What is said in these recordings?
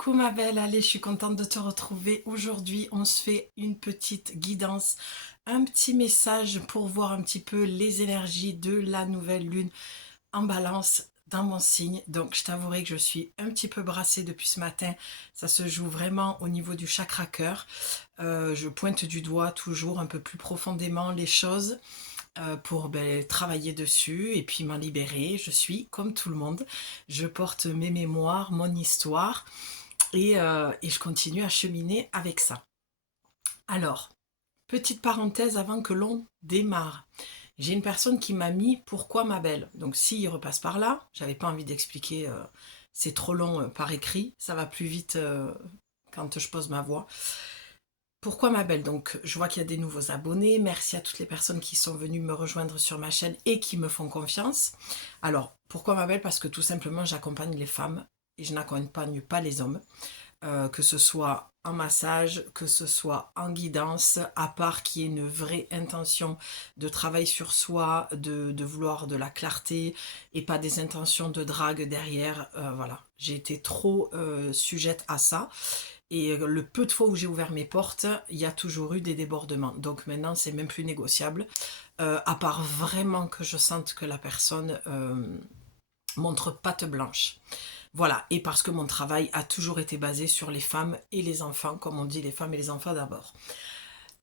Coucou ma belle, allez, je suis contente de te retrouver. Aujourd'hui, on se fait une petite guidance, un petit message pour voir un petit peu les énergies de la nouvelle lune en balance dans mon signe. Donc, je t'avouerai que je suis un petit peu brassée depuis ce matin. Ça se joue vraiment au niveau du chakra cœur. Je pointe du doigt toujours un peu plus profondément les choses pour travailler dessus et puis m'en libérer. Je suis comme tout le monde. Je porte mes mémoires, mon histoire et je continue à cheminer avec ça. Alors, petite parenthèse avant que l'on démarre. J'ai une personne qui m'a mis pourquoi ma belle. Donc s'il repasse par là, j'avais pas envie d'expliquer, c'est trop long par écrit, ça va plus vite quand je pose ma voix. Pourquoi ma belle? Donc je vois qu'il y a des nouveaux abonnés, merci à toutes les personnes qui sont venues me rejoindre sur ma chaîne et qui me font confiance. Alors pourquoi ma belle? Parce que tout simplement j'accompagne les femmes et je n'accompagne pas les hommes. Que ce soit en massage, que ce soit en guidance, à part qu'il y ait une vraie intention de travail sur soi, de vouloir de la clarté et pas des intentions de drague derrière. Voilà, j'ai été trop sujette à ça. Et le peu de fois où j'ai ouvert mes portes, il y a toujours eu des débordements. Donc maintenant, c'est même plus négociable. À part vraiment que je sente que la personne montre patte blanche. Voilà, et parce que mon travail a toujours été basé sur les femmes et les enfants, comme on dit, les femmes et les enfants d'abord.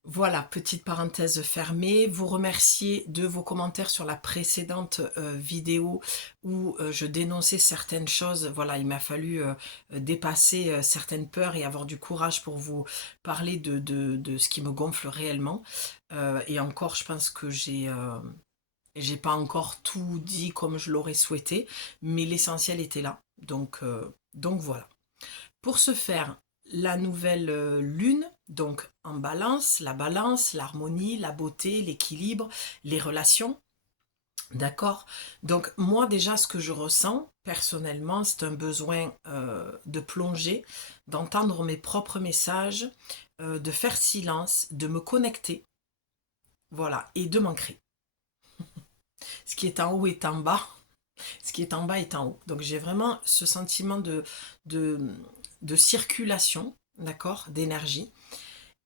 Voilà, petite parenthèse fermée. Vous remercier de vos commentaires sur la précédente vidéo où je dénonçais certaines choses. Voilà, il m'a fallu dépasser certaines peurs et avoir du courage pour vous parler de ce qui me gonfle réellement. Et encore, je pense que j'ai pas encore tout dit comme je l'aurais souhaité, mais l'essentiel était là. Donc voilà. Pour ce faire, la nouvelle lune, donc en balance, l'harmonie, la beauté, l'équilibre, les relations. D'accord. Donc moi déjà, ce que je ressens personnellement, c'est un besoin de plonger, d'entendre mes propres messages, de faire silence, de me connecter. Voilà, et de m'ancrer. Ce qui est en haut est en bas. Ce qui est en bas est en haut. Donc j'ai vraiment ce sentiment de, de circulation, d'accord, d'énergie,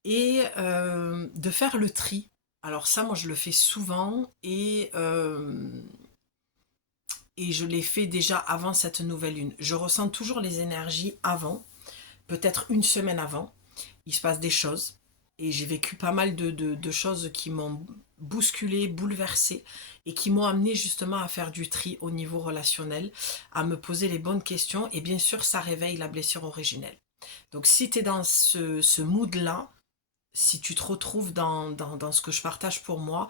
et de faire le tri. Alors ça, moi je le fais souvent et je l'ai fait déjà avant cette nouvelle lune. Je ressens toujours les énergies avant, peut-être une semaine avant. Il se passe des choses et j'ai vécu pas mal de choses qui m'ont bousculé, bouleversé et qui m'ont amené justement à faire du tri au niveau relationnel, à me poser les bonnes questions et bien sûr ça réveille la blessure originelle. Donc si tu es dans ce mood-là, si tu te retrouves dans ce que je partage pour moi,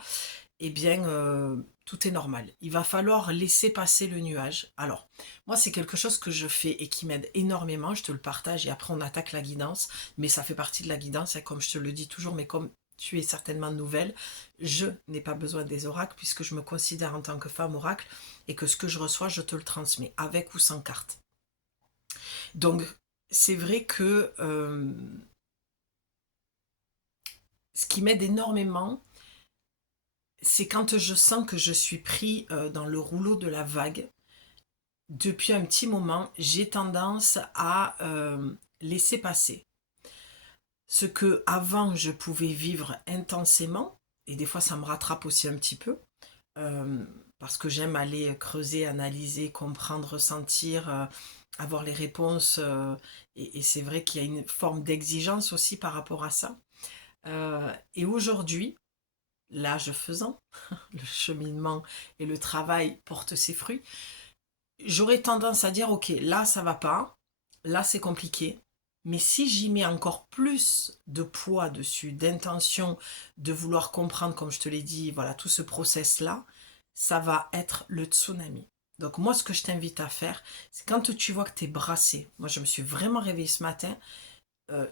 eh bien, tout est normal. Il va falloir laisser passer le nuage. Alors, moi, c'est quelque chose que je fais et qui m'aide énormément. Je te le partage et après, on attaque la guidance. Mais ça fait partie de la guidance, hein, comme je te le dis toujours, mais comme tu es certainement nouvelle, je n'ai pas besoin des oracles puisque je me considère en tant que femme oracle et que ce que je reçois, je te le transmets, avec ou sans carte. Donc, c'est vrai que ce qui m'aide énormément, c'est quand je sens que je suis pris dans le rouleau de la vague. Depuis un petit moment, j'ai tendance à laisser passer. Ce que avant je pouvais vivre intensément, et des fois ça me rattrape aussi un petit peu, euh, parce que j'aime aller creuser, analyser, comprendre, ressentir, avoir les réponses, et c'est vrai qu'il y a une forme d'exigence aussi par rapport à ça. Et aujourd'hui, l'âge faisant, le cheminement et le travail portent ses fruits, j'aurais tendance à dire, ok, là ça va pas, là c'est compliqué, mais si j'y mets encore plus de poids dessus, d'intention, de vouloir comprendre, comme je te l'ai dit, voilà, tout ce process-là, ça va être le tsunami. Donc moi, ce que je t'invite à faire, c'est quand tu vois que tu es brassé. Moi, je me suis vraiment réveillée ce matin,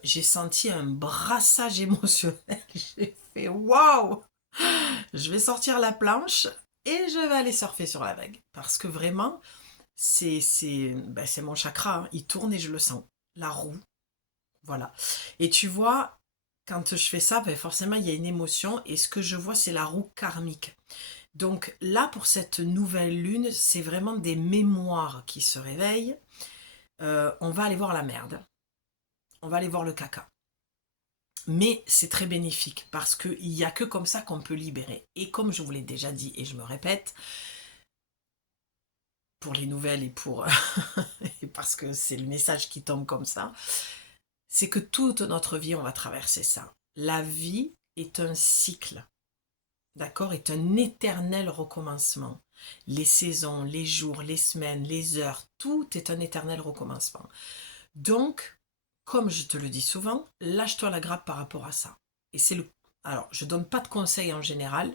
j'ai senti un brassage émotionnel. J'ai fait waouh! Je vais sortir la planche et je vais aller surfer sur la vague. Parce que vraiment, c'est mon chakra, hein. Il tourne et je le sens. La roue, voilà. Et tu vois, quand je fais ça, ben forcément, il y a une émotion. Et ce que je vois, c'est la roue karmique. Donc là, pour cette nouvelle lune, c'est vraiment des mémoires qui se réveillent. On va aller voir la merde. on va aller voir le caca. Mais c'est très bénéfique parce qu'il n'y a que comme ça qu'on peut libérer. Et comme je vous l'ai déjà dit et je me répète, pour les nouvelles et pour et parce que c'est le message qui tombe comme ça, c'est que toute notre vie, on va traverser ça. La vie est un cycle, d'accord, est un éternel recommencement. Les saisons, les jours, les semaines, les heures, tout est un éternel recommencement. Donc, comme je te le dis souvent, lâche-toi la grappe par rapport à ça. Et c'est le... Alors, je donne pas de conseils en général.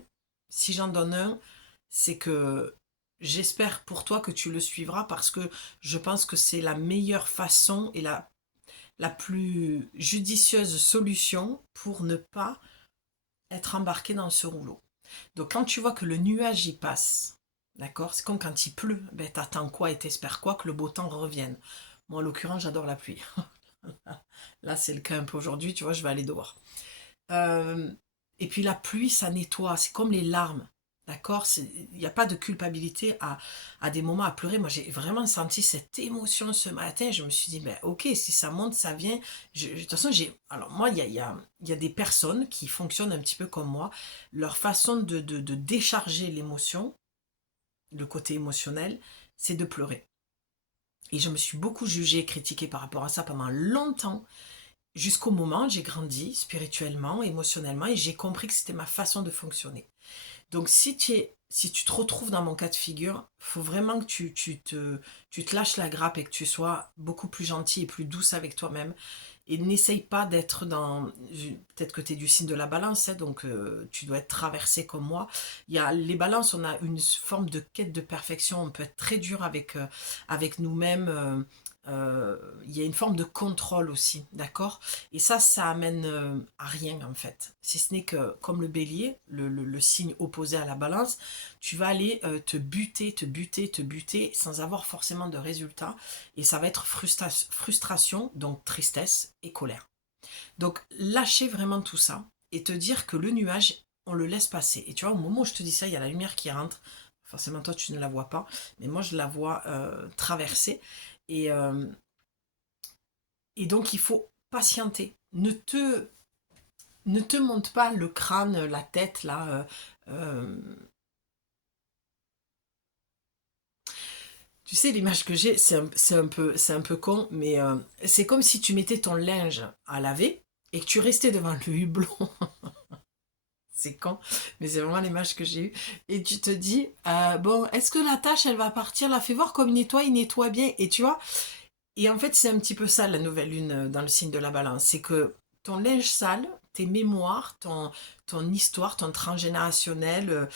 Si j'en donne un, c'est que j'espère pour toi que tu le suivras parce que je pense que c'est la meilleure façon et la plus judicieuse solution pour ne pas être embarqué dans ce rouleau. Donc quand tu vois que le nuage y passe, d'accord, c'est comme quand il pleut, ben t'attends quoi et t'espères quoi que le beau temps revienne. Moi en l'occurrence j'adore la pluie. Là c'est le cas un peu aujourd'hui, tu vois, je vais aller dehors. Euh, et puis la pluie ça nettoie, c'est comme les larmes. D'accord, il n'y a pas de culpabilité à des moments à pleurer. Moi, j'ai vraiment senti cette émotion ce matin. Je me suis dit, ben, ok, si ça monte, ça vient. De toute façon, alors moi, il y a des personnes qui fonctionnent un petit peu comme moi. Leur façon de décharger l'émotion, le côté émotionnel, c'est de pleurer. Et je me suis beaucoup jugée, critiquée par rapport à ça pendant longtemps, jusqu'au moment où j'ai grandi spirituellement, émotionnellement, et j'ai compris que c'était ma façon de fonctionner. Donc si tu te retrouves dans mon cas de figure, il faut vraiment que tu te lâches la grappe et que tu sois beaucoup plus gentil et plus douce avec toi-même. Et n'essaye pas d'être dans... Peut-être que tu es du signe de la balance, hein, donc tu dois être traversé comme moi. Il y a les balances, on a une forme de quête de perfection, on peut être très dur avec nous-mêmes. Il y a une forme de contrôle aussi, d'accord? Et ça amène à rien en fait. Si ce n'est que, comme le bélier, le signe opposé à la balance, tu vas aller te buter, te buter, te buter sans avoir forcément de résultat. Et ça va être frustration, donc tristesse et colère. Donc lâcher vraiment tout ça et te dire que le nuage, on le laisse passer. Et tu vois, au moment où je te dis ça, il y a la lumière qui rentre. Forcément, toi, tu ne la vois pas, mais moi, je la vois traverser. Et, euh, et donc, il faut patienter. Ne te monte pas le crâne, la tête, là. Tu sais, l'image que j'ai, c'est un peu con, mais c'est comme si tu mettais ton linge à laver et que tu restais devant le hublot. C'est con, mais c'est vraiment l'image que j'ai eue. Et tu te dis, bon, est-ce que la tâche, elle va partir? La fais voir comme il nettoie bien. Et tu vois, et en fait, c'est un petit peu ça la nouvelle lune dans le signe de la balance. C'est que ton linge sale, tes mémoires, ton histoire, ton transgénérationnel,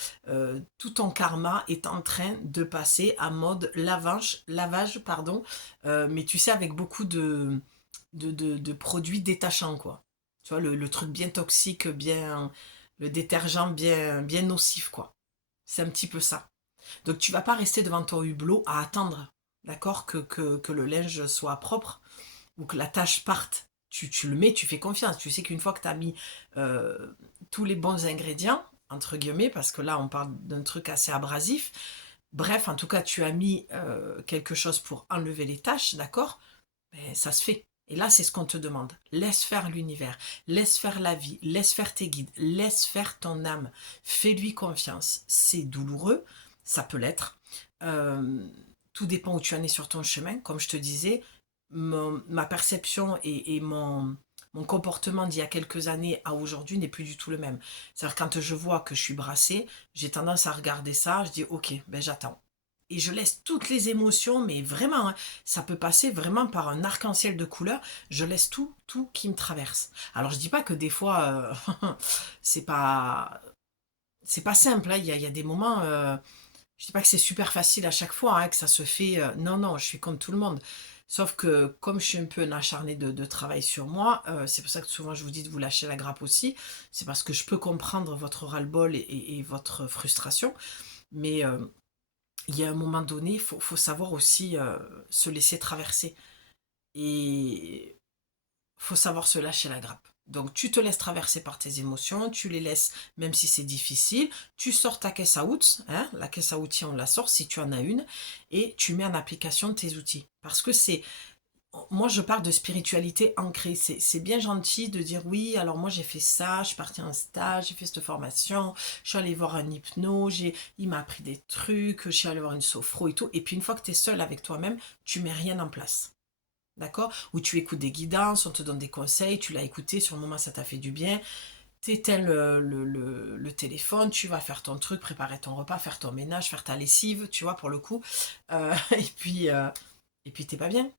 tout ton karma est en train de passer à mode lavage, pardon, mais tu sais, avec beaucoup de produits détachants, quoi. Tu vois, le truc bien toxique, bien, le détergent bien nocif, quoi. C'est un petit peu ça. Donc tu vas pas rester devant ton hublot à attendre, d'accord, que le linge soit propre ou que la tâche parte. Tu le mets, tu fais confiance. Tu sais qu'une fois que tu as mis euh, tous les bons ingrédients, entre guillemets, parce que là on parle d'un truc assez abrasif, bref, en tout cas tu as mis quelque chose pour enlever les tâches, d'accord, ben, ça se fait. Et là, c'est ce qu'on te demande. Laisse faire l'univers, laisse faire la vie, laisse faire tes guides, laisse faire ton âme. Fais-lui confiance. C'est douloureux, ça peut l'être. Euh, Tout dépend où tu en es sur ton chemin. Comme je te disais, ma perception et mon comportement d'il y a quelques années à aujourd'hui n'est plus du tout le même. C'est-à-dire quand je vois que je suis brassée, j'ai tendance à regarder ça, je dis ok, ben j'attends. Et je laisse toutes les émotions, mais vraiment, hein, ça peut passer vraiment par un arc-en-ciel de couleurs. Je laisse tout qui me traverse. Alors je dis pas que des fois, c'est pas, c'est pas simple. Hein. Il y a des moments, je dis pas que c'est super facile à chaque fois, hein, que ça se fait. Non, non, je suis comme tout le monde. Sauf que comme je suis un peu un acharné de travail sur moi, c'est pour ça que souvent je vous dis de vous lâcher la grappe aussi. C'est parce que je peux comprendre votre ras-le-bol et votre frustration. Mais il y a un moment donné, faut savoir aussi se laisser traverser. Et faut savoir se lâcher la grappe. Donc tu te laisses traverser par tes émotions, tu les laisses, même si c'est difficile, tu sors ta caisse à outils, hein, la caisse à outils on la sort si tu en as une, et tu mets en application tes outils. Parce que moi je parle de spiritualité ancrée. C'est bien gentil de dire oui, alors moi j'ai fait ça, je suis partie en stage, j'ai fait cette formation, je suis allée voir un hypno, il m'a appris des trucs, je suis allée voir une sophro et tout. Et puis une fois que tu es seule avec toi-même, tu mets rien en place. D'accord? Ou tu écoutes des guidances, on te donne des conseils, tu l'as écouté, sur le moment ça t'a fait du bien. T'éteins le téléphone, tu vas faire ton truc, préparer ton repas, faire ton ménage, faire ta lessive, tu vois, pour le coup. Et puis t'es pas bien.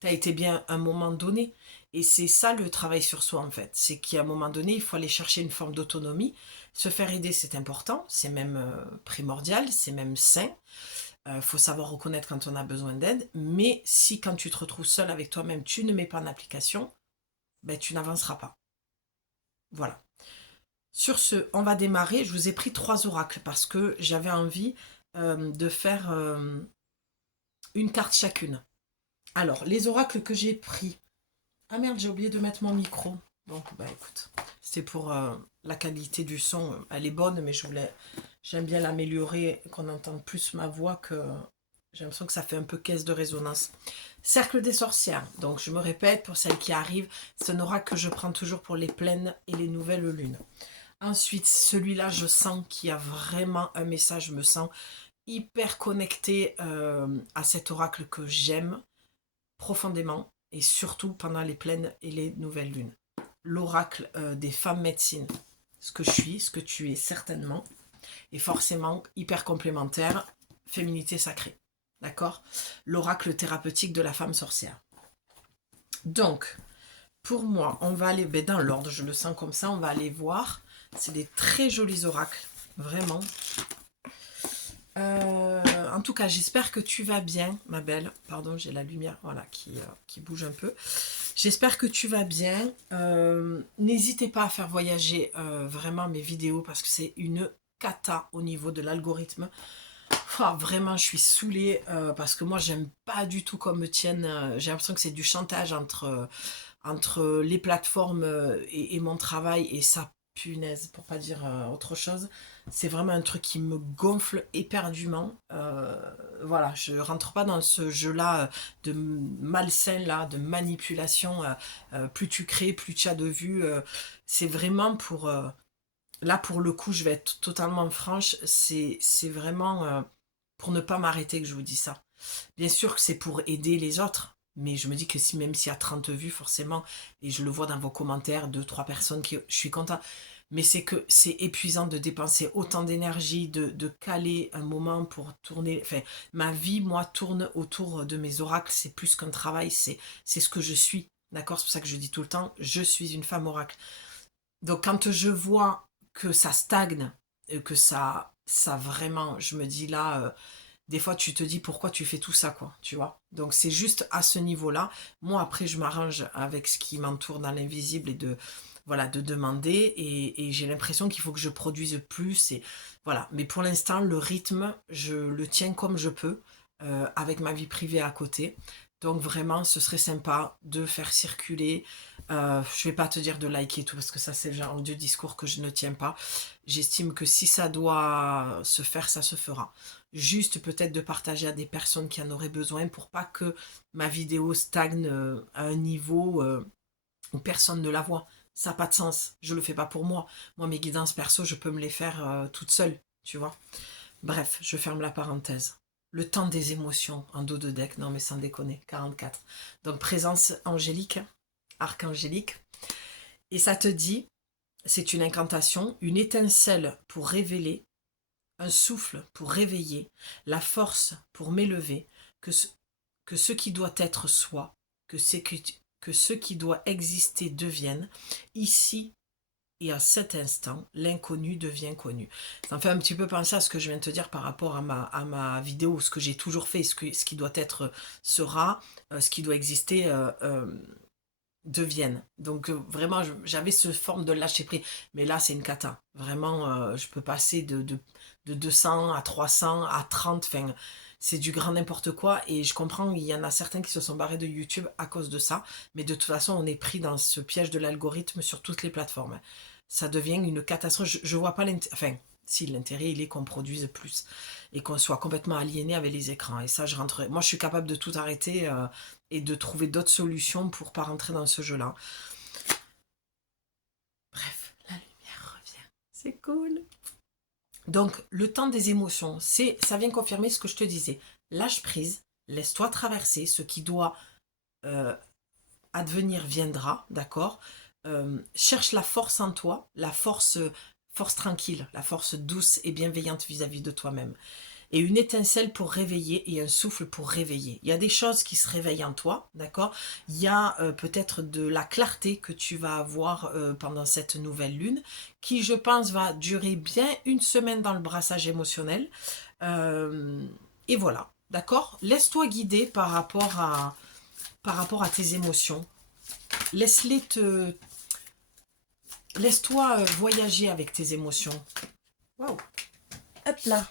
T'as été bien à un moment donné. Et c'est ça le travail sur soi en fait. C'est qu'à un moment donné, il faut aller chercher une forme d'autonomie. Se faire aider, c'est important, c'est même primordial, c'est même sain. Faut savoir reconnaître quand on a besoin d'aide. Mais si quand tu te retrouves seul avec toi-même, tu ne mets pas en application, ben, tu n'avanceras pas. Voilà. Sur ce, on va démarrer. Je vous ai pris 3 oracles parce que j'avais envie de faire une carte chacune. Alors, les oracles que j'ai pris. Ah merde, j'ai oublié de mettre mon micro. Donc, bah écoute, c'est pour la qualité du son. Elle est bonne, mais j'aime bien l'améliorer, qu'on entende plus ma voix que... J'ai l'impression que ça fait un peu caisse de résonance. Cercle des sorcières. Donc, je me répète, pour celles qui arrivent, c'est un oracle que je prends toujours pour les pleines et les nouvelles lunes. Ensuite, celui-là, je sens qu'il y a vraiment un message. Je me sens hyper connectée à cet oracle que j'aime profondément et surtout pendant les pleines et les nouvelles lunes. L'oracle des femmes médecines. Ce que je suis, ce que tu es certainement, et forcément hyper complémentaire, féminité sacrée. D'accord? L'oracle thérapeutique de la femme sorcière. Donc, pour moi, on va aller dans l'ordre, je le sens comme ça, on va aller voir. C'est des très jolis oracles, vraiment. En tout cas, j'espère que tu vas bien, ma belle. Pardon, j'ai la lumière voilà, qui bouge un peu. J'espère que tu vas bien. N'hésitez pas à faire voyager vraiment mes vidéos parce que c'est une cata au niveau de l'algorithme. Vraiment, je suis saoulée parce que moi, j'aime pas du tout comme me tiennent. J'ai l'impression que c'est du chantage entre les plateformes et mon travail et ça, punaise, pour pas dire autre chose. C'est vraiment un truc qui me gonfle éperdument. Voilà, je rentre pas dans ce jeu-là de malsain, là, de manipulation. Plus tu crées, plus tu as de vues. C'est vraiment pour... là, pour le coup, je vais être totalement franche. C'est vraiment pour ne pas m'arrêter que je vous dis ça. Bien sûr que c'est pour aider les autres. Mais je me dis que si même s'il y a 30 vues, forcément, et je le vois dans vos commentaires, 2, 3 personnes je suis contente. Mais c'est que c'est épuisant de dépenser autant d'énergie, de caler un moment pour tourner. Enfin, ma vie, moi, tourne autour de mes oracles. C'est plus qu'un travail, c'est ce que je suis. D'accord? C'est pour ça que je dis tout le temps, je suis une femme oracle. Donc, quand je vois que ça stagne, que ça vraiment, je me dis là, des fois tu te dis pourquoi tu fais tout ça, quoi, tu vois. Donc c'est juste à ce niveau-là. Moi après je m'arrange avec ce qui m'entoure dans l'invisible et voilà, de demander et j'ai l'impression qu'il faut que je produise plus et voilà. Mais pour l'instant le rythme, je le tiens comme je peux avec ma vie privée à côté. Donc vraiment, ce serait sympa de faire circuler. Je vais pas te dire de liker et tout parce que ça c'est le genre de discours que je ne tiens pas. J'estime que si ça doit se faire, ça se fera. Juste peut-être de partager à des personnes qui en auraient besoin pour pas que ma vidéo stagne à un niveau où personne ne la voit. Ça n'a pas de sens. Je le fais pas pour moi. Moi, mes guidances perso, je peux me les faire toute seule, tu vois. Bref, je ferme la parenthèse. Le temps des émotions en dos de deck, non mais sans déconner, 44. Donc présence angélique, archangélique. Et ça te dit, c'est une incantation, une étincelle pour révéler, un souffle pour réveiller, la force pour m'élever, que ce qui doit être soit, que ce qui doit exister devienne, ici et à cet instant, l'inconnu devient connu. Ça me fait un petit peu penser à ce que je viens de te dire par rapport à ma vidéo, ce que j'ai toujours fait, ce qui doit être sera, ce qui doit exister devienne. Donc vraiment, j'avais ce forme de lâcher prise, mais là c'est une cata. Vraiment, je peux passer de 200 à 300 à 30, enfin c'est du grand n'importe quoi et je comprends, il y en a certains qui se sont barrés de YouTube à cause de ça, mais de toute façon on est pris dans ce piège de l'algorithme sur toutes les plateformes. Ça devient une catastrophe, je vois pas enfin Si l'intérêt, il est qu'on produise plus et qu'on soit complètement aliéné avec les écrans. Et ça, moi, je suis capable de tout arrêter et de trouver d'autres solutions pour pas rentrer dans ce jeu-là. Bref, la lumière revient. C'est cool. Donc, le temps des émotions, ça vient confirmer ce que je te disais. Lâche prise, laisse-toi traverser. Ce qui doit advenir viendra, d'accord. Cherche la force en toi, la force tranquille, la force douce et bienveillante vis-à-vis de toi-même. Et une étincelle pour réveiller et un souffle pour réveiller. Il y a des choses qui se réveillent en toi, d'accord. Il y a peut-être de la clarté que tu vas avoir pendant cette nouvelle lune, qui je pense va durer bien une semaine dans le brassage émotionnel. Et voilà, d'accord. Laisse-toi guider par rapport à tes émotions. Laisse-toi voyager avec tes émotions. Waouh. Hop là.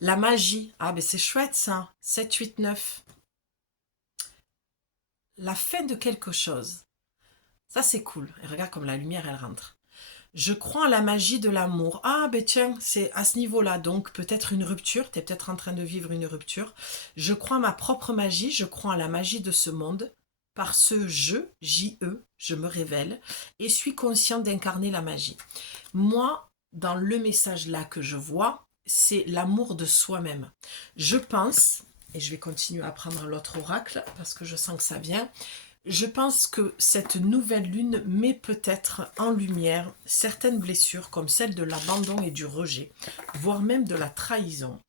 La magie. Ah, ben c'est chouette ça. 7, 8, 9. La fin de quelque chose. Ça, c'est cool. Et regarde comme la lumière, elle rentre. Je crois en la magie de l'amour. Ah, ben tiens, c'est à ce niveau-là. Donc, peut-être une rupture. Tu es peut-être en train de vivre une rupture. Je crois en ma propre magie. Je crois en la magie de ce monde. Par ce J-E, je me révèle et suis conscient d'incarner la magie. Moi, dans le message là que je vois, c'est l'amour de soi-même. Je pense, et je vais continuer à prendre l'autre oracle parce que je sens que ça vient, je pense que cette nouvelle lune met peut-être en lumière certaines blessures comme celle de l'abandon et du rejet, voire même de la trahison.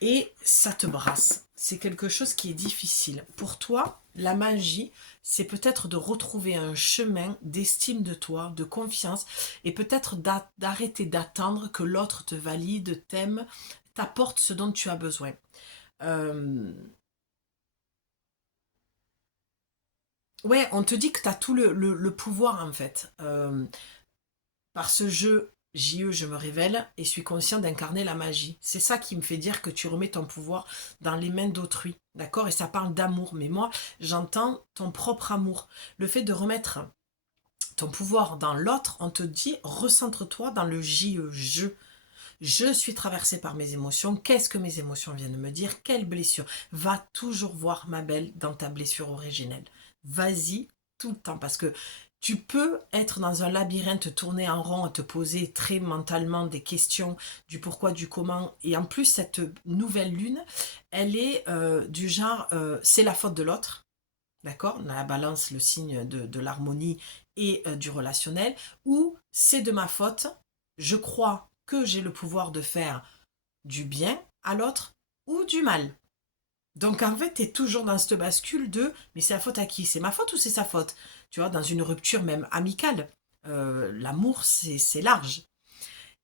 Et ça te brasse. C'est quelque chose qui est difficile. Pour toi, la magie, c'est peut-être de retrouver un chemin d'estime de toi, de confiance, et peut-être d'arrêter d'attendre que l'autre te valide, t'aime, t'apporte ce dont tu as besoin. Ouais, on te dit que tu as tout le pouvoir en fait. Par ce jeu, J-E, je me révèle et suis conscient d'incarner la magie. C'est ça qui me fait dire que tu remets ton pouvoir dans les mains d'autrui. D'accord. Et ça parle d'amour. Mais moi, j'entends ton propre amour. Le fait de remettre ton pouvoir dans l'autre, on te dit recentre-toi dans le J-E, je. Je suis traversée par mes émotions. Qu'est-ce que mes émotions viennent me dire? Quelle blessure? Va toujours voir, ma belle, dans ta blessure originelle. Vas-y tout le temps parce que tu peux être dans un labyrinthe, tourner en rond, à te poser très mentalement des questions du pourquoi, du comment. Et en plus, cette nouvelle lune, elle est du genre, c'est la faute de l'autre. D'accord. On a la balance, le signe de l'harmonie et du relationnel. Ou c'est de ma faute. Je crois que j'ai le pouvoir de faire du bien à l'autre ou du mal. Donc en fait, tu es toujours dans cette bascule de mais c'est la faute à qui? C'est ma faute ou c'est sa faute? Tu vois, dans une rupture même amicale. L'amour, c'est large.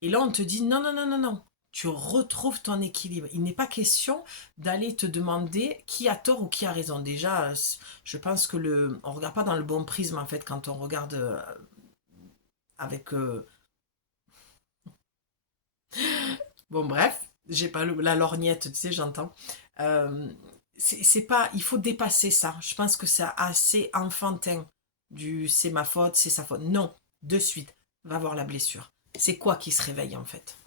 Et là, on te dit non, non, non, non, non. Tu retrouves ton équilibre. Il n'est pas question d'aller te demander qui a tort ou qui a raison. Déjà, je pense que on ne regarde pas dans le bon prisme en fait quand on regarde avec. Bon, bref, j'ai pas la lorgnette, tu sais, j'entends. C'est pas, il faut dépasser ça. Je pense que c'est assez enfantin du c'est ma faute, c'est sa faute. Non, de suite, va voir la blessure. C'est quoi qui se réveille en fait?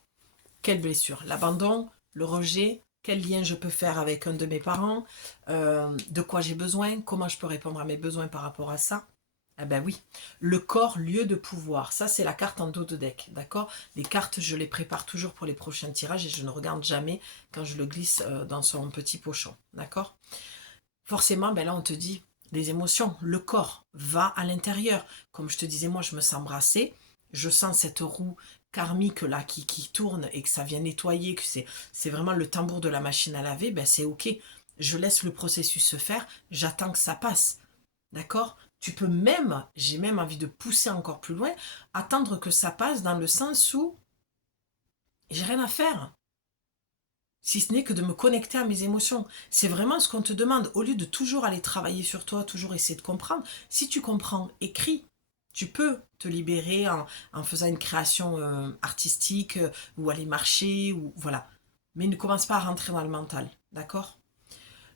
Quelle blessure? L'abandon, le rejet, quel lien je peux faire avec un de mes parents, de quoi j'ai besoin, comment je peux répondre à mes besoins par rapport à ça. Ah ben oui, le corps, lieu de pouvoir. Ça, c'est la carte en dos de deck, d'accord? Les cartes, je les prépare toujours pour les prochains tirages et je ne regarde jamais quand je le glisse dans son petit pochon, d'accord? Forcément, ben là, on te dit les émotions, le corps va à l'intérieur. Comme je te disais, moi, je me sens brassée. Je sens cette roue karmique là qui tourne et que ça vient nettoyer, que c'est vraiment le tambour de la machine à laver. Ben c'est ok. Je laisse le processus se faire. J'attends que ça passe. D'accord? Tu peux même, j'ai même envie de pousser encore plus loin, attendre que ça passe dans le sens où j'ai rien à faire. Si ce n'est que de me connecter à mes émotions. C'est vraiment ce qu'on te demande. Au lieu de toujours aller travailler sur toi, toujours essayer de comprendre, si tu comprends, écris. Tu peux te libérer en faisant une création artistique ou aller marcher, ou voilà. Mais ne commence pas à rentrer dans le mental, d'accord?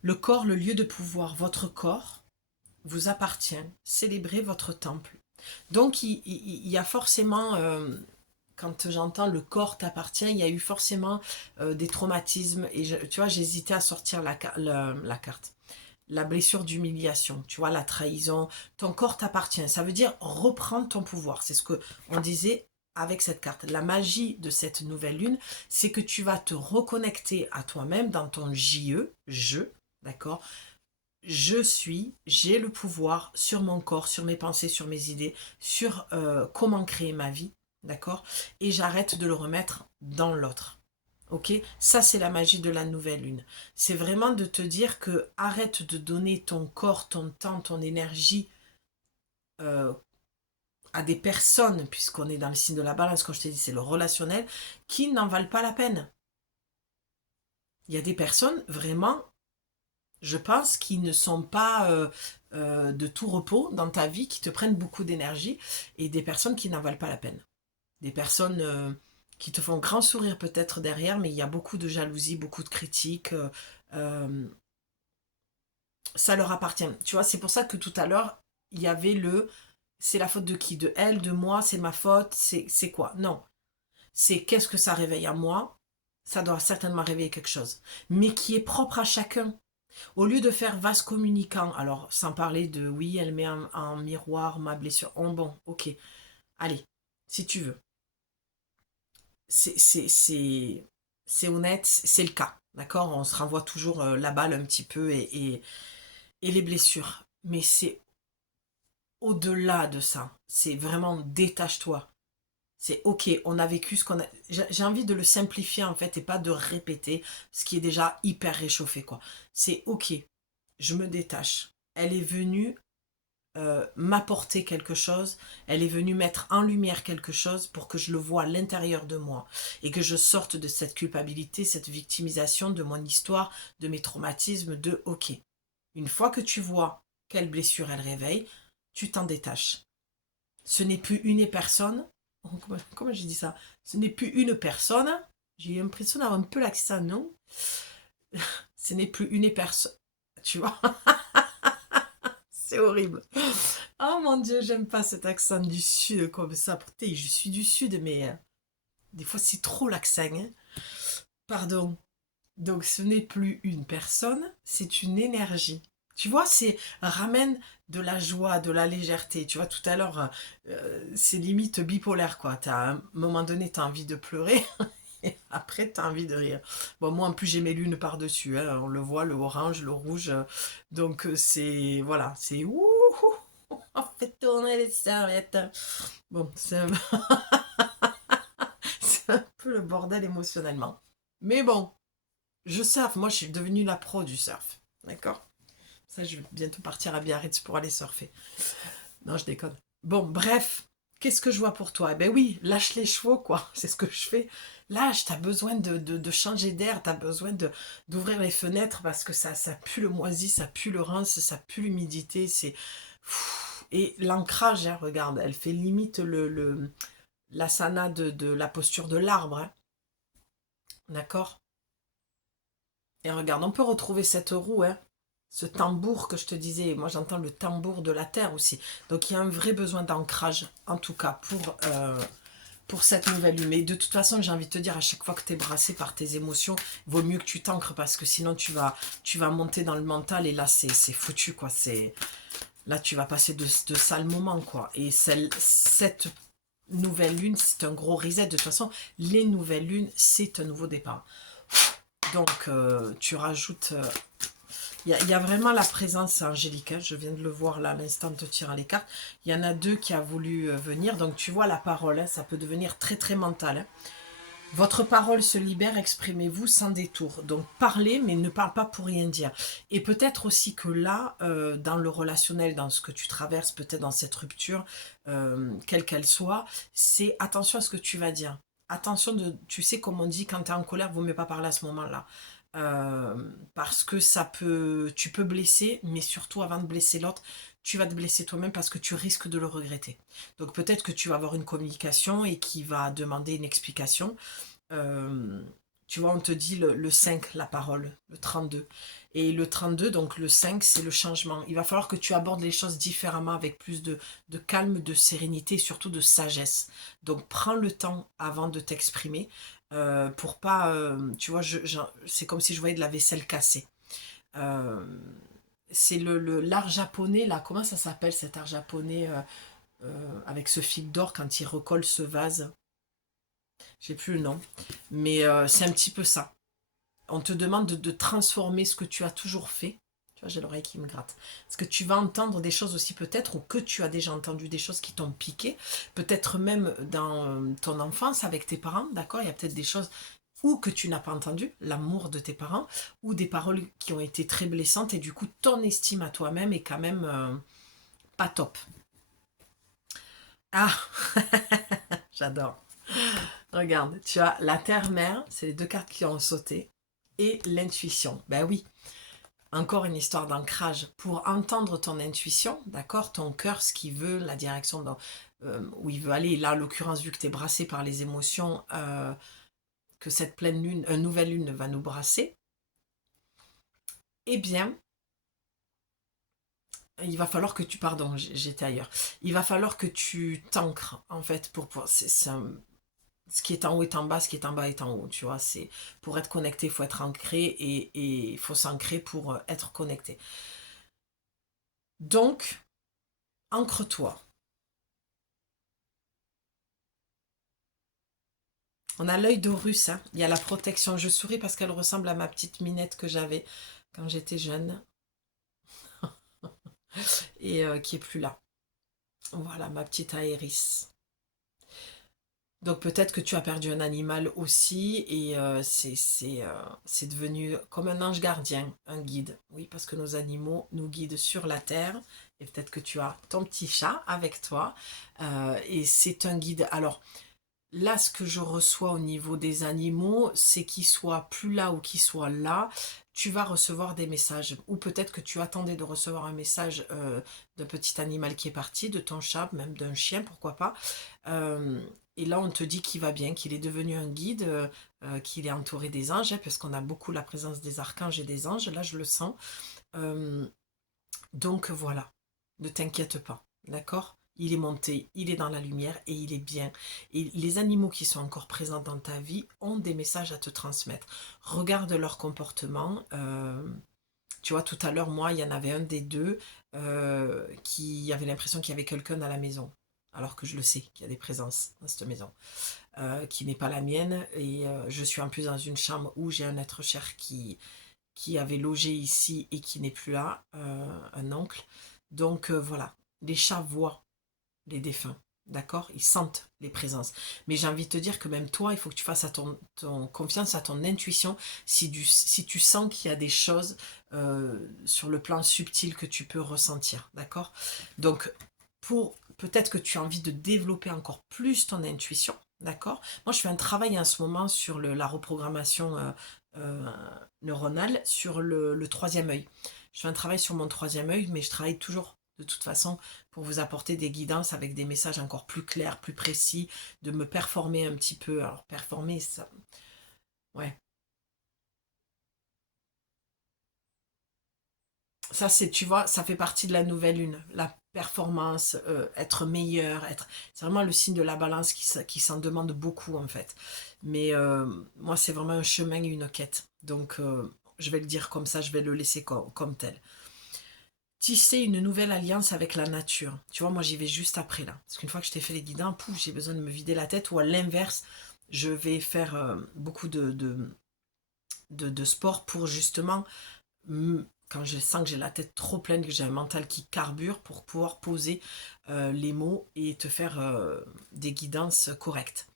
Le corps, le lieu de pouvoir, votre corps vous appartient. Célébrez votre temple. Donc, il y a forcément quand j'entends le corps t'appartient, il y a eu forcément des traumatismes. Et tu vois, j'hésitais à sortir la carte. La blessure d'humiliation, tu vois, la trahison. Ton corps t'appartient. Ça veut dire reprendre ton pouvoir. C'est ce que on disait avec cette carte. La magie de cette nouvelle lune, c'est que tu vas te reconnecter à toi-même dans ton je, d'accord? Je suis, j'ai le pouvoir sur mon corps, sur mes pensées, sur mes idées, sur comment créer ma vie, d'accord? Et j'arrête de le remettre dans l'autre. Ok? Ça, c'est la magie de la nouvelle lune. C'est vraiment de te dire que arrête de donner ton corps, ton temps, ton énergie euh, à des personnes, puisqu'on est dans le signe de la balance, comme je t'ai dit, c'est le relationnel, qui n'en valent pas la peine. Il y a des personnes vraiment, je pense, qui ne sont pas de tout repos dans ta vie, qui te prennent beaucoup d'énergie, et des personnes qui n'en valent pas la peine. Des personnes qui te font grand sourire peut-être derrière, mais il y a beaucoup de jalousie, beaucoup de critiques. Ça leur appartient. Tu vois, c'est pour ça que tout à l'heure, il y avait c'est la faute de qui? De elle, de moi, c'est ma faute, c'est quoi? Non. C'est qu'est-ce que ça réveille à moi? Ça doit certainement réveiller quelque chose. Mais qui est propre à chacun. Au lieu de faire vase communicant, alors sans parler de oui, elle met en miroir ma blessure. Oh, bon, ok. Allez, si tu veux. C'est honnête, c'est le cas. D'accord? On se renvoie toujours la balle un petit peu et les blessures. Mais c'est au-delà de ça. C'est vraiment détache-toi. C'est ok, on a vécu ce qu'on a. J'ai envie de le simplifier en fait et pas de répéter ce qui est déjà hyper réchauffé quoi. C'est ok, je me détache. Elle est venue m'apporter quelque chose, elle est venue mettre en lumière quelque chose pour que je le vois à l'intérieur de moi et que je sorte de cette culpabilité, cette victimisation de mon histoire, de mes traumatismes, de ok. Une fois que tu vois quelle blessure elle réveille, tu t'en détaches. Ce n'est plus une personne. Comment j'ai dit ça? Ce n'est plus une personne. J'ai l'impression d'avoir un peu l'accent, non? Ce n'est plus une personne. Tu vois? C'est horrible. Oh mon Dieu, j'aime pas cet accent du sud comme ça. Pourtant, je suis du sud, mais des fois c'est trop l'accent, hein. Pardon. Donc ce n'est plus une personne, c'est une énergie. Tu vois, c'est ramène de la joie, de la légèreté. Tu vois, tout à l'heure, c'est limite bipolaire, quoi. À un moment donné, tu as envie de pleurer, et après, tu as envie de rire. Bon, moi, en plus, j'ai mes lunes par-dessus, hein. On le voit, le orange, le rouge. Donc, c'est... Voilà, c'est... Ouh, on fait tourner les serviettes. Bon, c'est un peu le bordel émotionnellement. Mais bon, je surfe. Moi, je suis devenue la pro du surf. D'accord? Ça, je vais bientôt partir à Biarritz pour aller surfer. Non, je déconne. Bon, bref, qu'est-ce que je vois pour toi? Eh ben oui, lâche les chevaux, quoi. C'est ce que je fais. Lâche, t'as besoin de changer d'air, t'as besoin d'ouvrir les fenêtres parce que ça pue le moisi, ça pue le rince, ça pue l'humidité. Et l'ancrage, hein, regarde, elle fait limite l'asana de la posture de l'arbre, hein. D'accord? Et regarde, on peut retrouver cette roue, hein. Ce tambour que je te disais, moi j'entends le tambour de la terre aussi. Donc il y a un vrai besoin d'ancrage, en tout cas, pour cette nouvelle lune. Mais de toute façon, j'ai envie de te dire, à chaque fois que tu es brassé par tes émotions, il vaut mieux que tu t'ancres parce que sinon tu vas monter dans le mental et là c'est foutu, quoi. Là tu vas passer de sales moments, quoi. Et cette nouvelle lune, c'est un gros reset. De toute façon, les nouvelles lunes, c'est un nouveau départ. Donc tu rajoutes... Il y a vraiment la présence angélique, hein. Je viens de le voir là à l'instant de te tirer les cartes. Il y en a deux qui a voulu venir. Donc tu vois la parole, hein, ça peut devenir très très mental, hein. Votre parole se libère, exprimez-vous sans détour. Donc parlez, mais ne parle pas pour rien dire. Et peut-être aussi que là, dans le relationnel, dans ce que tu traverses, peut-être dans cette rupture, quelle qu'elle soit, c'est attention à ce que tu vas dire. Attention, tu sais comme on dit, quand tu es en colère, vaut mieux pas parler à ce moment-là. Parce que tu peux blesser, mais surtout avant de blesser l'autre, tu vas te blesser toi-même parce que tu risques de le regretter. Donc peut-être que tu vas avoir une communication et qui va demander une explication. Tu vois, on te dit le 5, la parole, le 32. Et le 32, donc le 5, c'est le changement. Il va falloir que tu abordes les choses différemment, avec plus de calme, de sérénité et surtout de sagesse. Donc prends le temps avant de t'exprimer pour pas... tu vois, c'est comme si je voyais de la vaisselle cassée. Euh, c'est l'art japonais, là, comment ça s'appelle cet art japonais avec ce fil d'or quand il recolle ce vase? J'ai plus le nom. Mais c'est un petit peu ça. On te demande de transformer ce que tu as toujours fait. Tu vois, j'ai l'oreille qui me gratte. Parce que tu vas entendre des choses aussi peut-être, ou que tu as déjà entendu des choses qui t'ont piqué. Peut-être même dans ton enfance avec tes parents, d'accord? Il y a peut-être des choses ou que tu n'as pas entendu, l'amour de tes parents, ou des paroles qui ont été très blessantes, et du coup, ton estime à toi-même est quand même pas top. Ah, j'adore. Regarde, tu as la terre-mère, c'est les deux cartes qui ont sauté, et l'intuition. Ben oui, encore une histoire d'ancrage. Pour entendre ton intuition, d'accord, ton cœur, ce qu'il veut, la direction où il veut aller. Là, en l'occurrence, vu que tu es brassé par les émotions, que cette pleine lune, nouvelle lune va nous brasser, eh bien, il va falloir que tu, pardon, j'étais ailleurs, il va falloir que tu t'ancres, en fait, ce qui est en haut est en bas, ce qui est en bas est en haut, tu vois, c'est, pour être connecté, il faut être ancré, et il faut s'ancrer pour être connecté. Donc, ancre-toi. On a l'œil d'Horus, hein. Il y a la protection. Je souris parce qu'elle ressemble à ma petite Minette que j'avais quand j'étais jeune et qui est plus là. Voilà, ma petite Aéris. Donc peut-être que tu as perdu un animal aussi, et c'est devenu comme un ange gardien, un guide. Oui, parce que nos animaux nous guident sur la terre, et peut-être que tu as ton petit chat avec toi, et c'est un guide. Alors là, ce que je reçois au niveau des animaux, c'est qu'ils soient plus là ou qu'ils soient là, tu vas recevoir des messages. Ou peut-être que tu attendais de recevoir un message d'un petit animal qui est parti, de ton chat, même d'un chien, pourquoi pas. Et là, on te dit qu'il va bien, qu'il est devenu un guide, qu'il est entouré des anges, hein, parce qu'on a beaucoup la présence des archanges et des anges. Là, je le sens. Euh, donc voilà, ne t'inquiète pas, d'accord? Il est monté, il est dans la lumière et il est bien. Et les animaux qui sont encore présents dans ta vie ont des messages à te transmettre. Regarde leur comportement. Tu vois, tout à l'heure, moi, il y en avait un des deux qui avait l'impression qu'il y avait quelqu'un à la maison. Alors que je le sais, qu'il y a des présences dans cette maison, qui n'est pas la mienne. Et je suis en plus dans une chambre où j'ai un être cher qui avait logé ici et qui n'est plus là, un oncle. Donc voilà, les chats voient les défunts, d'accord? Ils sentent les présences. Mais j'ai envie de te dire que même toi, il faut que tu fasses ton confiance à ton intuition si tu sens qu'il y a des choses sur le plan subtil que tu peux ressentir, d'accord? Donc, peut-être que tu as envie de développer encore plus ton intuition, d'accord? Moi, je fais un travail en ce moment sur la reprogrammation euh, neuronale sur le troisième œil. Je fais un travail sur mon troisième œil, mais je travaille toujours de toute façon pour vous apporter des guidances avec des messages encore plus clairs, plus précis, de me performer un petit peu. Alors performer, ça, ouais, ça c'est, tu vois, ça fait partie de la nouvelle lune, la performance, être meilleur, c'est vraiment le signe de la balance qui s'en demande beaucoup en fait. Mais moi c'est vraiment un chemin et une quête, donc je vais le dire comme ça, je vais le laisser comme tel. Tisser une nouvelle alliance avec la nature. Tu vois, moi j'y vais juste après là. Parce qu'une fois que je t'ai fait les guidants, pouf, j'ai besoin de me vider la tête. Ou à l'inverse, je vais faire beaucoup de sport pour justement, quand je sens que j'ai la tête trop pleine, que j'ai un mental qui carbure, pour pouvoir poser les mots et te faire des guidances correctes.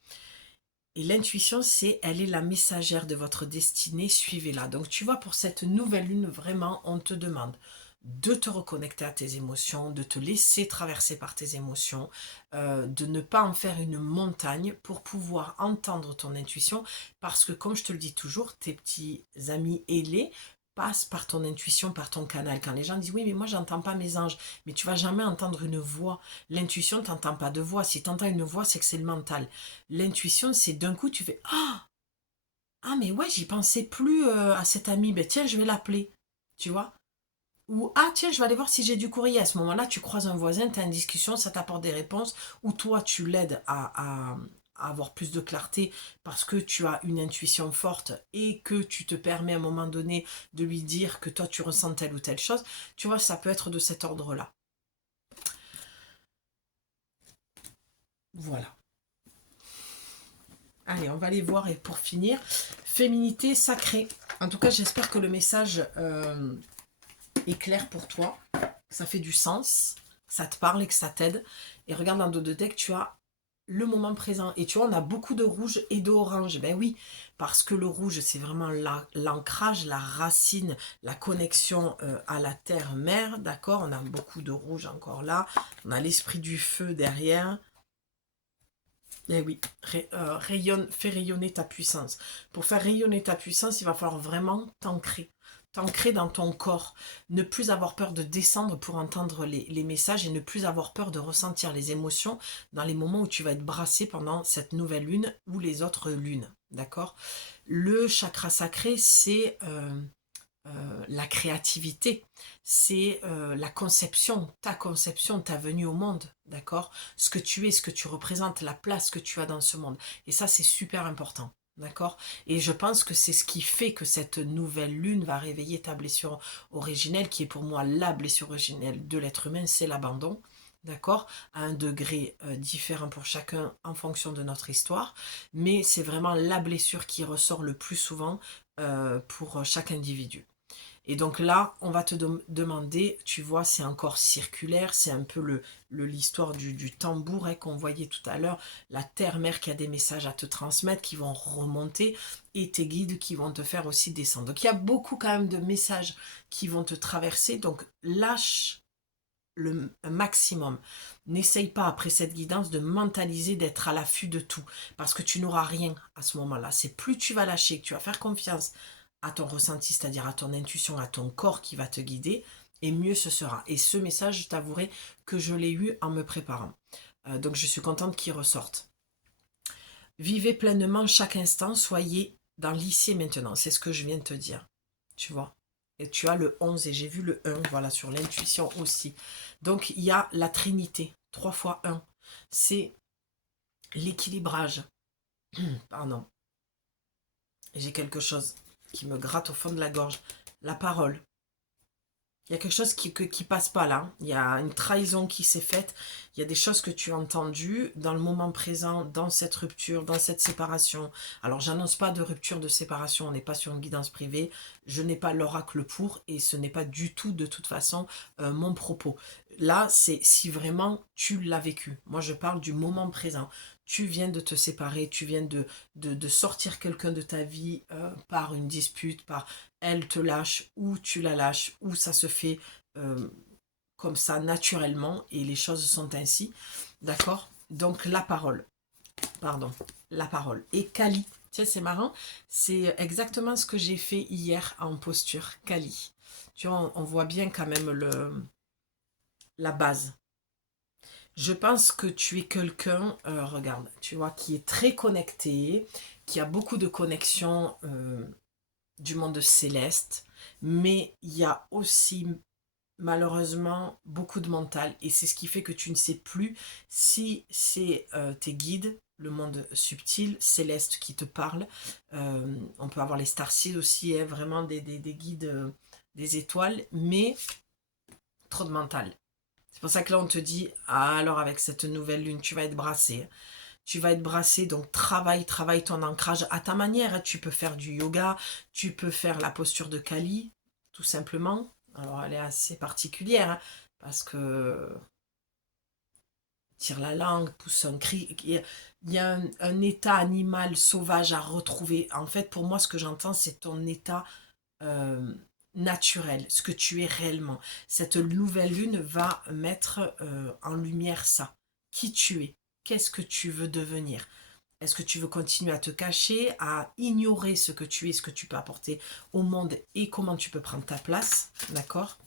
Et l'intuition, elle est la messagère de votre destinée, suivez-la. Donc tu vois, pour cette nouvelle lune, vraiment, on te demande de te reconnecter à tes émotions, de te laisser traverser par tes émotions, de ne pas en faire une montagne pour pouvoir entendre ton intuition, parce que comme je te le dis toujours, tes petits amis ailés passent par ton intuition, par ton canal. Quand les gens disent oui mais moi j'entends pas mes anges, mais tu vas jamais entendre une voix. L'intuition, t'entends pas de voix. Si tu entends une voix, c'est que c'est le mental. L'intuition, c'est d'un coup tu fais ah mais ouais, j'y pensais plus à cet ami, ben tiens je vais l'appeler. tu vois. Ou, ah tiens, je vais aller voir si j'ai du courrier. À ce moment-là, tu croises un voisin, tu as une discussion, ça t'apporte des réponses, ou toi, tu l'aides à avoir plus de clarté parce que tu as une intuition forte et que tu te permets à un moment donné de lui dire que toi, tu ressens telle ou telle chose. Tu vois, ça peut être de cet ordre-là. Voilà. Allez, on va aller voir et pour finir, féminité sacrée. En tout cas, j'espère que le message est clair pour toi. Ça fait du sens, ça te parle et que ça t'aide. Et regarde dans le dos de deck, tu as le moment présent. Et tu vois, on a beaucoup de rouge et d'orange. Ben oui, parce que le rouge, c'est vraiment l'ancrage, la racine, la connexion à la terre-mère, d'accord. On a beaucoup de rouge encore là. On a l'esprit du feu derrière. Eh oui, fais rayonner ta puissance. Pour faire rayonner ta puissance, il va falloir vraiment t'ancrer. T'ancrer dans ton corps. Ne plus avoir peur de descendre pour entendre les messages et ne plus avoir peur de ressentir les émotions dans les moments où tu vas être brassé pendant cette nouvelle lune ou les autres lunes. D'accord? Le chakra sacré, c'est la créativité, c'est la conception, ta venue au monde, d'accord? Ce que tu es, ce que tu représentes, la place que tu as dans ce monde. Et ça, c'est super important, d'accord? Et je pense que c'est ce qui fait que cette nouvelle lune va réveiller ta blessure originelle, qui est pour moi la blessure originelle de l'être humain, c'est l'abandon. D'accord, à un degré différent pour chacun en fonction de notre histoire, mais c'est vraiment la blessure qui ressort le plus souvent pour chaque individu. Et donc là, on va te demander, tu vois, c'est encore circulaire, c'est un peu l'histoire du tambour qu'on voyait tout à l'heure, la terre-mère qui a des messages à te transmettre, qui vont remonter, et tes guides qui vont te faire aussi descendre. Donc il y a beaucoup quand même de messages qui vont te traverser, donc lâche le maximum. N'essaye pas après cette guidance de mentaliser, d'être à l'affût de tout, parce que tu n'auras rien à ce moment-là. C'est plus tu vas lâcher, que tu vas faire confiance à ton ressenti, c'est-à-dire à ton intuition, à ton corps qui va te guider, et mieux ce sera. Et ce message, je t'avouerai que je l'ai eu en me préparant. Donc je suis contente qu'il ressorte. Vivez pleinement chaque instant, soyez dans l'ici et maintenant. C'est ce que je viens de te dire. Tu vois. Et tu as le 11 et j'ai vu le 1, voilà, sur l'intuition aussi. Donc il y a la Trinité, 3 fois 1. C'est l'équilibrage. Pardon. J'ai quelque chose qui me gratte au fond de la gorge. La parole. Il y a quelque chose qui passe pas là. Il y a une trahison qui s'est faite. Il y a des choses que tu as entendues dans le moment présent, dans cette rupture, dans cette séparation. Alors, j'annonce pas de rupture, de séparation. On n'est pas sur une guidance privée. Je n'ai pas l'oracle pour et ce n'est pas du tout, de toute façon, mon propos. Là, c'est si vraiment tu l'as vécu. Moi, je parle du moment présent. Tu viens de te séparer, tu viens de sortir quelqu'un de ta vie par une dispute, par elle te lâche ou tu la lâches ou ça se fait comme ça naturellement et les choses sont ainsi. D'accord? Donc la parole. Pardon. La parole. Et Kali. Tiens, c'est marrant. C'est exactement ce que j'ai fait hier en posture. Kali. Tu vois, on voit bien quand même la base. Je pense que tu es quelqu'un, regarde, tu vois, qui est très connecté, qui a beaucoup de connexions du monde céleste, mais il y a aussi malheureusement beaucoup de mental et c'est ce qui fait que tu ne sais plus si c'est tes guides, le monde subtil, céleste qui te parle. On peut avoir les starseeds aussi, hein, vraiment des guides des étoiles, mais trop de mental. C'est pour ça que là on te dit, ah, alors avec cette nouvelle lune, tu vas être brassé. Tu vas être brassé, donc travaille ton ancrage à ta manière. Tu peux faire du yoga, tu peux faire la posture de Kali, tout simplement. Alors elle est assez particulière, hein, parce que tire la langue, pousse un cri. Il y a un état animal sauvage à retrouver. En fait, pour moi, ce que j'entends, c'est ton état euh, naturel, ce que tu es réellement. Cette nouvelle lune va mettre en lumière ça. Qui tu es, qu'est-ce que tu veux devenir. Est-ce que tu veux continuer à te cacher, à ignorer ce que tu es, ce que tu peux apporter au monde et comment tu peux prendre ta place, d'accord?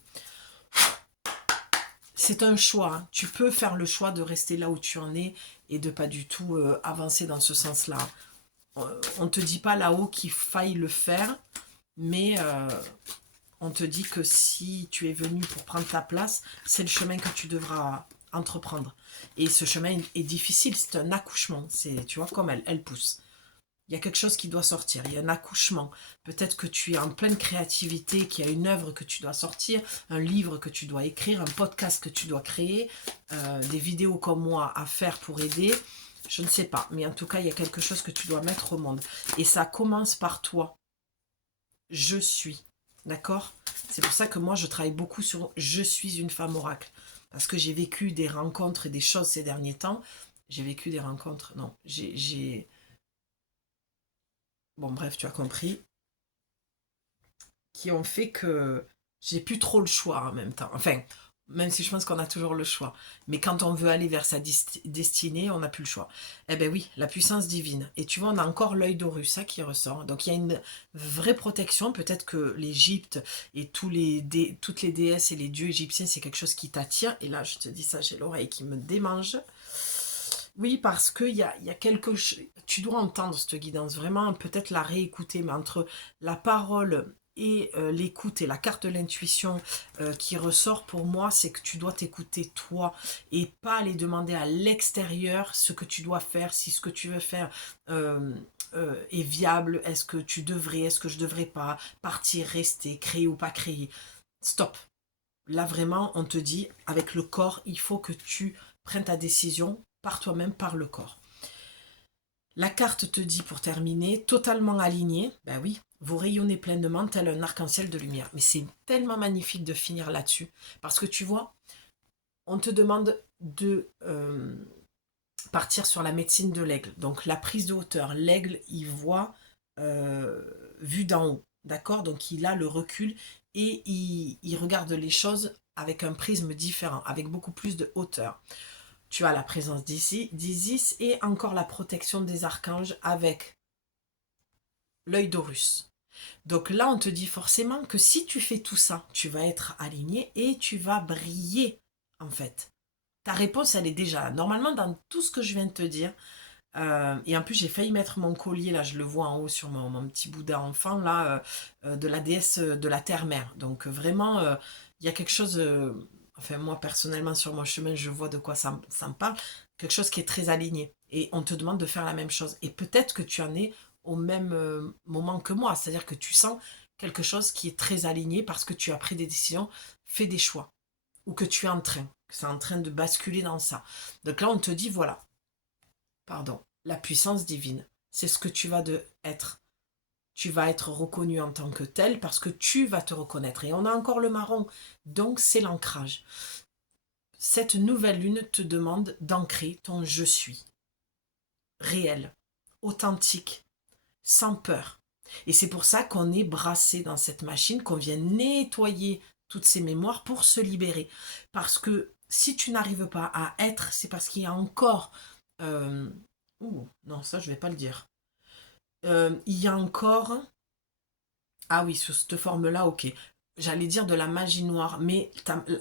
C'est un choix, hein. Tu peux faire le choix de rester là où tu en es et de pas du tout avancer dans ce sens-là. On ne te dit pas là-haut qu'il faille le faire, mais On te dit que si tu es venu pour prendre ta place, c'est le chemin que tu devras entreprendre. Et ce chemin est difficile, c'est un accouchement. C'est, tu vois, comme elle pousse. Il y a quelque chose qui doit sortir, il y a un accouchement. Peut-être que tu es en pleine créativité, qu'il y a une œuvre que tu dois sortir, un livre que tu dois écrire, un podcast que tu dois créer, des vidéos comme moi à faire pour aider. Je ne sais pas, mais en tout cas, il y a quelque chose que tu dois mettre au monde. Et ça commence par toi. Je suis. D'accord? C'est pour ça que moi, je travaille beaucoup sur « Je suis une femme oracle ». Parce que j'ai vécu des rencontres et des choses ces derniers temps. J'ai vécu des rencontres, non, bon, bref, tu as compris, qui ont fait que j'ai plus trop le choix en même temps. Enfin, même si je pense qu'on a toujours le choix. Mais quand on veut aller vers sa destinée, on n'a plus le choix. Eh bien oui, la puissance divine. Et tu vois, on a encore l'œil d'Horus, ça qui ressort. Donc il y a une vraie protection. Peut-être que l'Égypte et toutes les déesses et les dieux égyptiens, c'est quelque chose qui t'attire. Et là, je te dis ça, j'ai l'oreille qui me démange. Oui, parce qu'il y a quelque chose... Tu dois entendre cette guidance, vraiment, peut-être la réécouter, mais entre la parole et l'écoute et la carte de l'intuition qui ressort pour moi, c'est que tu dois t'écouter toi et pas aller demander à l'extérieur ce que tu dois faire, si ce que tu veux faire est viable, est-ce que tu devrais, est-ce que je devrais pas partir, rester, créer ou pas créer. Stop. Là, vraiment, on te dit, avec le corps, il faut que tu prennes ta décision par toi-même, par le corps. La carte te dit, pour terminer, totalement aligné, ben oui, vous rayonnez pleinement tel un arc-en-ciel de lumière. Mais c'est tellement magnifique de finir là-dessus. Parce que tu vois, on te demande de partir sur la médecine de l'aigle. Donc la prise de hauteur. L'aigle, il voit vu d'en haut. D'accord? Donc il a le recul et il regarde les choses avec un prisme différent, avec beaucoup plus de hauteur. Tu as la présence d'Isis et encore la protection des archanges avec l'œil d'Horus. Donc là, on te dit forcément que si tu fais tout ça, tu vas être aligné et tu vas briller, en fait. Ta réponse, elle est déjà là. Normalement, dans tout ce que je viens de te dire, et en plus, j'ai failli mettre mon collier, là, je le vois en haut sur mon petit Bouddha enfant, là, de la déesse de la terre-mère. Donc vraiment, il y a quelque chose, enfin moi personnellement sur mon chemin, je vois de quoi ça me parle, quelque chose qui est très aligné. Et on te demande de faire la même chose. Et peut-être que tu en es au même moment que moi, c'est-à-dire que tu sens quelque chose qui est très aligné parce que tu as pris des décisions, fait des choix, ou que tu es en train, que c'est en train de basculer dans ça. Donc là, on te dit, voilà, pardon, la puissance divine. C'est ce que tu vas être. Tu vas être reconnu en tant que tel parce que tu vas te reconnaître. Et on a encore le marron. Donc c'est l'ancrage. Cette nouvelle lune te demande d'ancrer ton je suis. Réel, authentique, sans peur. Et c'est pour ça qu'on est brassé dans cette machine, qu'on vient nettoyer toutes ces mémoires pour se libérer. Parce que si tu n'arrives pas à être, c'est parce qu'il y a encore... non, ça je vais pas le dire. Il y a encore... Ah oui, sous cette forme-là, ok. J'allais dire de la magie noire, mais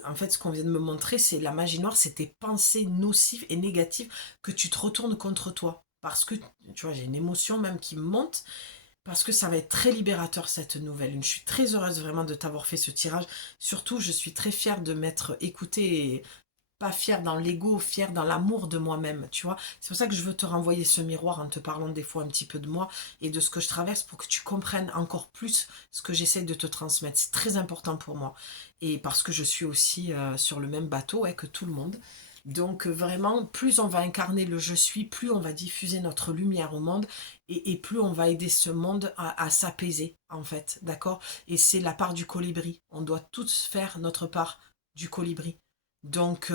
en fait, ce qu'on vient de me montrer, c'est la magie noire, c'est tes pensées nocives et négatives que tu te retournes contre toi. Parce que, tu vois, j'ai une émotion même qui me monte, parce que ça va être très libérateur cette nouvelle lune. Je suis très heureuse vraiment de t'avoir fait ce tirage. Surtout, je suis très fière de m'être écoutée et pas fière dans l'ego, fière dans l'amour de moi-même, tu vois. C'est pour ça que je veux te renvoyer ce miroir en te parlant des fois un petit peu de moi et de ce que je traverse pour que tu comprennes encore plus ce que j'essaie de te transmettre. C'est très important pour moi. Et parce que je suis aussi sur le même bateau que tout le monde. Donc vraiment, plus on va incarner le je suis, plus on va diffuser notre lumière au monde et plus on va aider ce monde à s'apaiser, en fait, d'accord? Et c'est la part du colibri. On doit tous faire notre part du colibri. Donc,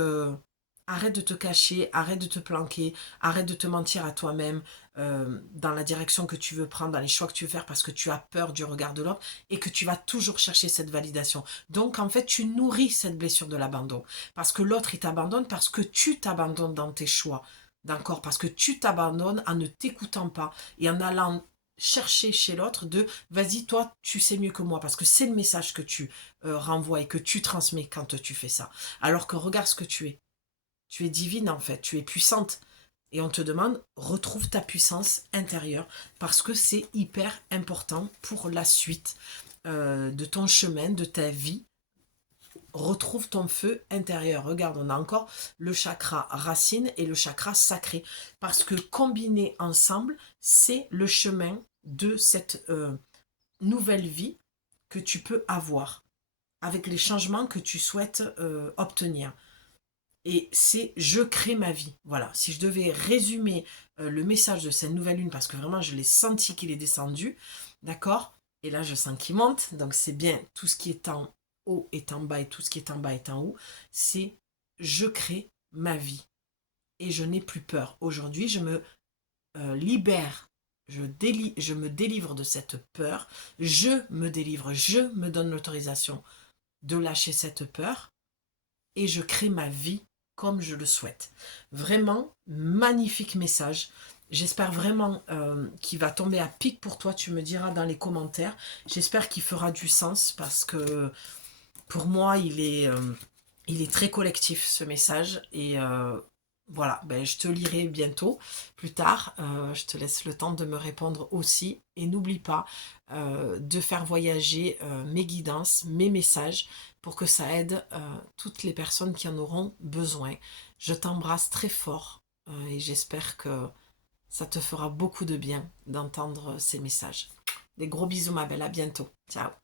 arrête de te cacher, arrête de te planquer, arrête de te mentir à toi-même dans la direction que tu veux prendre, dans les choix que tu veux faire parce que tu as peur du regard de l'autre et que tu vas toujours chercher cette validation. Donc, en fait, tu nourris cette blessure de l'abandon parce que l'autre, il t'abandonne parce que tu t'abandonnes dans tes choix. D'accord? Parce que tu t'abandonnes en ne t'écoutant pas et en allant chercher chez l'autre de vas-y toi tu sais mieux que moi parce que c'est le message que tu renvoies et que tu transmets quand tu fais ça alors que regarde ce que tu es divine en fait, tu es puissante et on te demande retrouve ta puissance intérieure parce que c'est hyper important pour la suite de ton chemin, de ta vie. Retrouve ton feu intérieur. Regarde, on a encore le chakra racine et le chakra sacré. Parce que combinés ensemble, c'est le chemin de cette nouvelle vie que tu peux avoir, avec les changements que tu souhaites obtenir. Et c'est je crée ma vie. Voilà, si je devais résumer le message de cette nouvelle lune, parce que vraiment je l'ai senti qu'il est descendu, d'accord? Et là je sens qu'il monte, donc c'est bien, tout ce qui est en haut est en bas et tout ce qui est en bas est en haut, c'est je crée ma vie. Et je n'ai plus peur. Aujourd'hui, je me libère, je me délivre de cette peur, je me délivre, je me donne l'autorisation de lâcher cette peur et je crée ma vie comme je le souhaite. Vraiment, magnifique message. J'espère vraiment qu'il va tomber à pic pour toi. Tu me diras dans les commentaires. J'espère qu'il fera du sens parce que pour moi, il est très collectif ce message. Et voilà, ben, je te lirai bientôt, plus tard. Je te laisse le temps de me répondre aussi. Et n'oublie pas de faire voyager mes guidances, mes messages, pour que ça aide toutes les personnes qui en auront besoin. Je t'embrasse très fort et j'espère que ça te fera beaucoup de bien d'entendre ces messages. Des gros bisous ma belle, à bientôt. Ciao.